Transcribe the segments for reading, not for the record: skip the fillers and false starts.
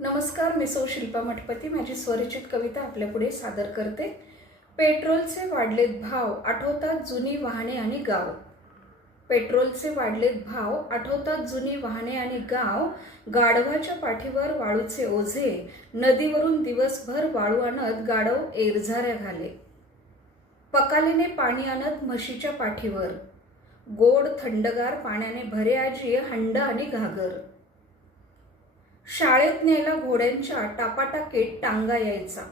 नमस्कार, मी सौ शिल्पा मठपती माझी स्वरचित कविता आपल्यापुढे सादर करते। पेट्रोलचे वाढलेत भाव, आठवतात जुनी वाहने आणि गाव। पेट्रोलचे वाढलेत भाव, आठवतात जुनी वाहने आणि गाव। गाढवाच्या पाठीवर वाळूचे ओझे, नदीवरून दिवसभर वाळू आणत गाढव एरझाऱ्या घाले। पकालीने पाणी आणत म्हशीच्या पाठीवर, गोड थंडगार पाण्याने भरे आजी हंड आणि घागर। शाळेत न्यायला घोड्यांच्या टापाटाकीत टांगा यायचा,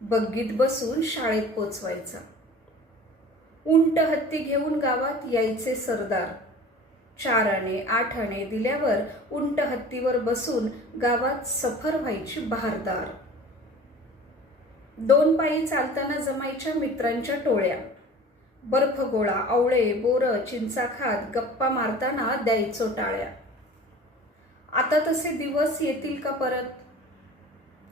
बग्गीत बसून शाळेत पोचवायचा। उंट हत्ती घेऊन गावात यायचे सरदार, 4 आणे 8 आणे दिल्यावर उंट हत्तीवर बसून गावात सफर व्हायची बहारदार। 2 पायी चालताना जमायच्या मित्रांच्या टोळ्या, बर्फ गोळा आवळे बोर चिंचा खात गप्पा मारताना द्यायचो टाळ्या। आता तसे दिवस येतील का परत?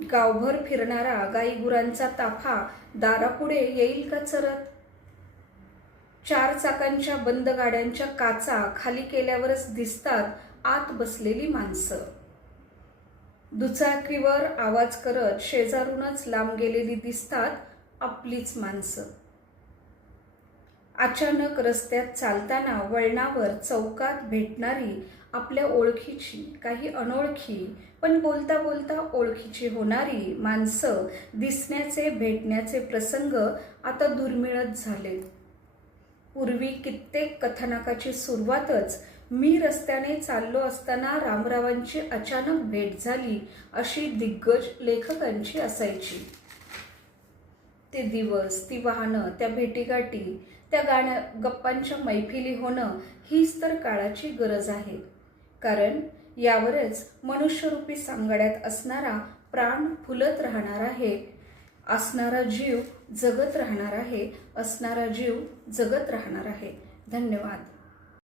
गावभर फिरणारा गाई गुरांचा ताफा दारापुढे येईल का चरत? 4 चाकांच्या बंद गाड्यांच्या काचा खाली केल्यावरच दिसतात आत बसलेली माणसं। दुचाकीवर आवाज करत शेजारूनच लांब गेलेली दिसतात आपलीच माणसं। अचानक रस्त्यात चालताना वळणावर चौकात भेटणारी आपल्या ओळखीची, काही अनोळखी पण बोलता बोलता ओळखीची होणारी माणसं दिसण्याचे भेटण्याचे प्रसंग आता दुर्मिळच झालेत। पूर्वी कित्येक कथानकाची सुरुवातच मी रस्त्याने चाललो असताना रामरावांची अचानक भेट झाली अशी दिग्गज लेखकांची असायची। ते दिवस, ती वाहनं, त्या भेटीगाठी, त्या गाण्या गप्पांच्या मैफिली होणं हीच तर काळाची गरज आहे। कारण यावरच मनुष्यरूपी सांगाड्यात असणारा प्राण फुलत राहणार आहे, असणारा जीव जगत राहणार आहे, असणारा जीव जगत राहणार आहे। धन्यवाद।